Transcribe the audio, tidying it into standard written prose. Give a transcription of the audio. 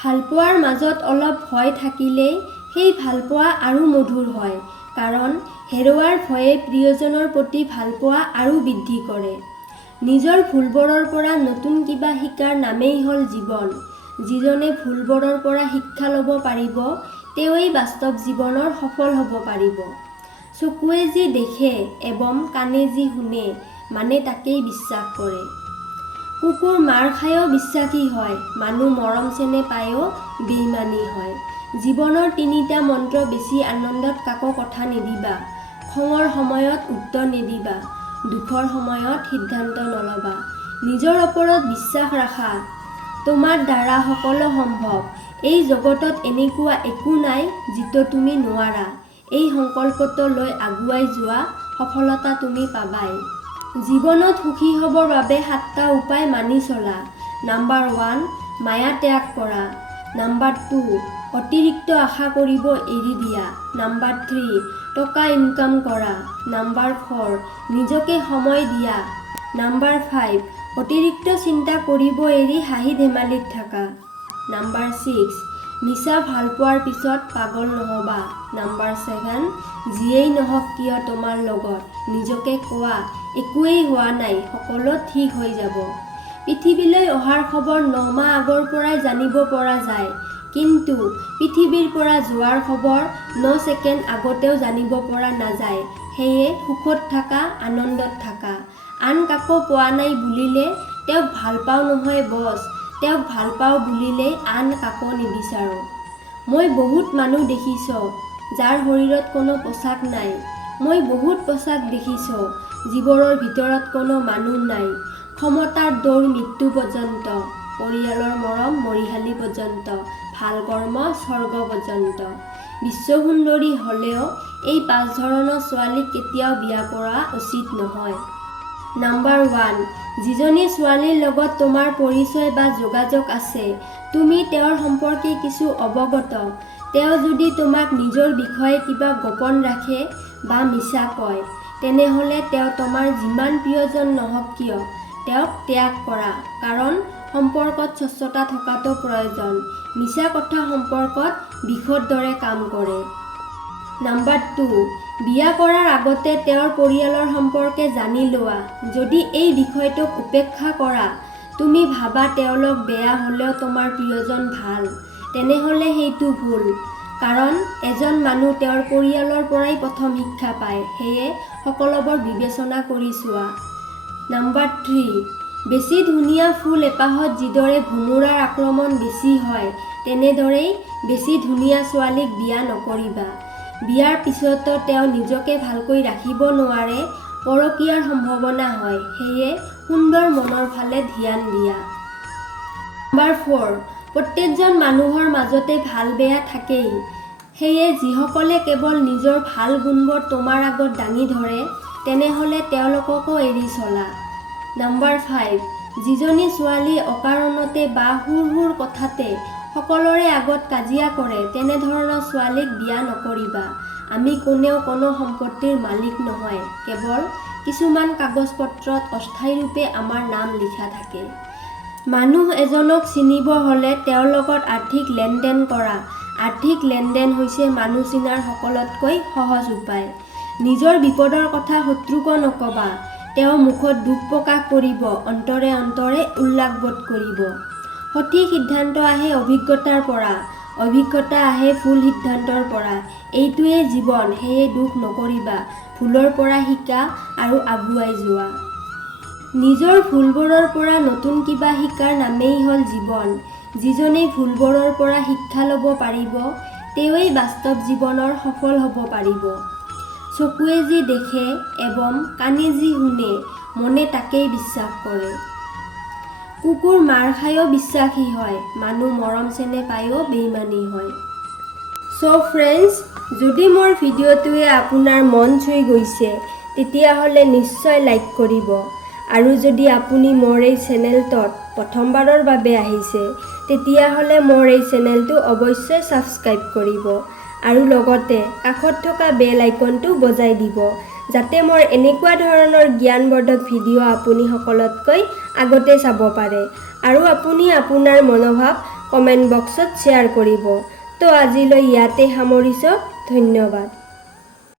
ভালপোৱাৰ মাজত অলপ ভয় থাকিলেই সেই ভালপোৱা আৰু মধুৰ হয়, কাৰণ হেৰুৱাৰ ভয়ে প্ৰিয়জনৰ প্ৰতি ভালপোৱা আৰু বৃদ্ধি কৰে। নিজৰ ভুলবোৰৰ পৰা নতুন কিবা শিকাৰ নামেই হ'ল জীৱন। যিজনে ভুলবোৰৰ পৰা শিক্ষা ল'ব পাৰিব, তেওঁই বাস্তৱ জীৱনৰ সফল হ'ব পাৰিব। চকুৱে যি দেখে এবং কাণে যি শুনে, মানে তাকেই বিশ্বাস কৰে। কুকুৰ মাৰ খায়ো বিশ্বাসী হয়, মানুহ মৰম চেনেহ পায়ো বেইমানী হয়। জীৱনৰ তিনিটা মন্ত্ৰ বেছি আনন্দত কাকো কথা নিদিবা, খঙৰ সময়ত উত্তৰ নিদিবা, দুখৰ সময়ত সিদ্ধান্ত নল'বা, নিজৰ ওপৰত বিশ্বাস ৰাখা, তোমাৰ দ্বাৰা সকলো সম্ভৱ। এই জগতত এনেকুৱা একো নাই যিটো তুমি নোৱাৰা। এই সংকল্পটো লৈ আগুৱাই যোৱা, সফলতা তুমি পাবাই। জীৱনত সুখী হ'বৰ বাবে 7টা উপায় মানি চলা। নাম্বাৰ 1, মায়া ত্যাগ কৰা। নাম্বাৰ 2, অতিৰিক্ত আশা কৰিব এৰি দিয়া। নাম্বাৰ 3, টকা ইনকাম কৰা। নাম্বাৰ 4, নিজকে সময় দিয়া। নাম্বাৰ 5, অতিৰিক্ত চিন্তা কৰিব এৰি হাঁহি ধেমালিত থাকা। নাম্বাৰ 6, মিছা ভাল পোৱাৰ পিছত পাগল নহ'বা। নাম্বাৰ 7, যিয়েই নহওক কিয় তোমাৰ লগত নিজকে কোৱা, একোৱেই হোৱা নাই, সকলো ঠিক হৈ যাব। পৃথিৱীলৈ অহাৰ খবৰ 9 মাহ আগৰ পৰাই জানিব পৰা যায়, কিন্তু পৃথিৱীৰ পৰা যোৱাৰ খবৰ 9 ছেকেণ্ড আগতেও জানিব পৰা নাযায়। সেয়ে সুখত থাকা, আনন্দত থাকা। আন কাকো পোৱা নাই বুলিলে তেওঁক ভাল পাওঁ নহয় বছ, তেওঁক ভাল পাওঁ বুলিলেই আন কাকো নিবিচাৰোঁ। মই বহুত মানুহ দেখিছোঁ যাৰ শৰীৰত কোনো পোছাক নাই। মই বহুত পোছাক দেখিছোঁ যিবোৰৰ ভিতৰত কোনো মানুহ নাই। ক্ষমতাৰ দৌৰ মৃত্যু পৰ্যন্ত, পৰিয়ালৰ মৰম মৰিশালী পৰ্যন্ত, ভাল কৰ্ম স্বৰ্গ পৰ্যন্ত। বিশ্বসুন্দৰী হ'লেও এই 5 ধৰণৰ ছোৱালীক কেতিয়াও বিয়া কৰা উচিত নহয়। নাম্বাৰ 1, যিজনী ছোৱালীৰ লগত তোমাৰ পৰিচয় বা যোগাযোগ আছে, তুমি তেওঁৰ সম্পৰ্কে কিছু অৱগত, তেওঁ যদি তোমাক নিজৰ বিষয়ে কিবা গোপন ৰাখে বা মিছা কয়, তেনেহ'লে তেওঁ তোমাৰ যিমান প্ৰিয়জন নহওক কিয়, তেওঁক ত্যাগ কৰা, কাৰণ সম্পৰ্কত স্বচ্ছতা থকাটো প্ৰয়োজন। মিছা কথা সম্পৰ্কত বিষৰ দৰে কাম কৰে। নাম্বাৰ 2, বিয়া কৰাৰ আগতে তেওঁৰ পৰিয়ালৰ সম্পৰ্কে জানি লোৱা। যদি এই বিষয়টোক উপেক্ষা কৰা, তুমি ভাবা তেওঁলোক বেয়া হ'লেও তোমাৰ প্ৰিয়জন ভাল, তেনেহ'লে সেইটো ভুল, কাৰণ এজন মানুহ তেওঁৰ পৰিয়ালৰ পৰাই প্ৰথম শিক্ষা পায়। সেয়ে সকলোবোৰ বিবেচনা কৰি চোৱা। নাম্বাৰ 3, বেছি ধুনীয়া ফুল এপাহত যিদৰে ভোমোৰাৰ আক্ৰমণ বেছি হয়, তেনেদৰেই বেছি ধুনীয়া ছোৱালীক বিয়া নকৰিবা। বিয়াৰ পিছতো তেওঁ নিজকে ভালকৈ ৰাখিব নোৱাৰে, পৰকীয়াৰ সম্ভাৱনা হয়। সেয়ে সুন্দৰ মনৰ ফালে ধ্যান দিয়া। নাম্বাৰ 4, প্ৰত্যেকজন মানুহৰ মাজতে ভাল বেয়া থাকেই। সেয়ে যিসকলে কেৱল নিজৰ ভাল গুণবোৰ তোমাৰ আগত দাঙি ধৰে, তেনেহ'লে তেওঁলোককো এৰি চলা। নাম্বাৰ 5, যিজনী ছোৱালী অকাৰণতে বা সুৰ কথাতে সকলোৰে আগত কাজিয়া কৰে, তেনেধৰণৰ ছোৱালীক বিয়া নকৰিবা। আমি কোনেও কোনো সম্পত্তিৰ মালিক নহয়, কেৱল কিছুমান কাগজ পত্ৰত অস্থায়ী ৰূপে আমাৰ নাম লিখা থাকে। মানুহ এজনক চিনিব হ'লে তেওঁৰ লগত আৰ্থিক লেনদেন কৰা। আৰ্থিক লেনদেন হৈছে মানুহ চিনাৰ সকলোতকৈ সহজ উপায়। নিজৰ বিপদৰ কথা শত্ৰুকো নকবা, তেওঁ মুখত দুখ প্ৰকাশ কৰিব, অন্তৰে অন্তৰে উল্লাসবোধ কৰিব। সঠিক সিদ্ধান্ত আহে অভিজ্ঞতাৰ পৰা, অভিজ্ঞতা আহে ভুল সিদ্ধান্তৰ পৰা। এইটোৱে জীৱন, সেয়ে দুখ নকৰিবা, ভুলৰ পৰা শিকা আৰু আগুৱাই যোৱা। নিজৰ ভুলবোৰৰ পৰা নতুন কিবা শিকাৰ নামেই হ'ল জীৱন। যিজনে ভুলবোৰৰ পৰা শিক্ষা ল'ব পাৰিব, তেওঁই বাস্তৱ জীৱনৰ সফল হ'ব পাৰিব। চকুৱে যি দেখে এবং কাণে যি শুনে, মনে তাকেই বিশ্বাস কৰে। কুকুৰ মাৰ খায়ো বিশ্বাসী হয়, মানুহ মৰম চেনেহ পায়ো বেইমানী হয়। চ' ফ্ৰেণ্ডছ, যদি মোৰ ভিডিঅ'টোৱে আপোনাৰ মন চুই গৈছে, তেতিয়াহ'লে নিশ্চয় লাইক কৰিব। আৰু যদি আপুনি মোৰ এই চেনেলটোত প্ৰথমবাৰৰ বাবে আহিছে, তেতিয়াহ'লে মোৰ এই চেনেলটো অৱশ্যই ছাবস্ক্ৰাইব কৰিব আৰু লগতে কাষত থকা বেল আইকনটো বজাই দিব, যাতে মোৰ এনেকুৱা ধৰণৰ জ্ঞানবৰ্ধক ভিডিঅ' আপুনি সকলোতকৈ আগতে চাব পাৰে আৰু আপুনি আপোনাৰ মনোভাৱ কমেণ্ট বক্সত শ্বেয়াৰ কৰিব। তো আজিলৈ ইয়াতে সামৰিছোঁ। ধন্যবাদ।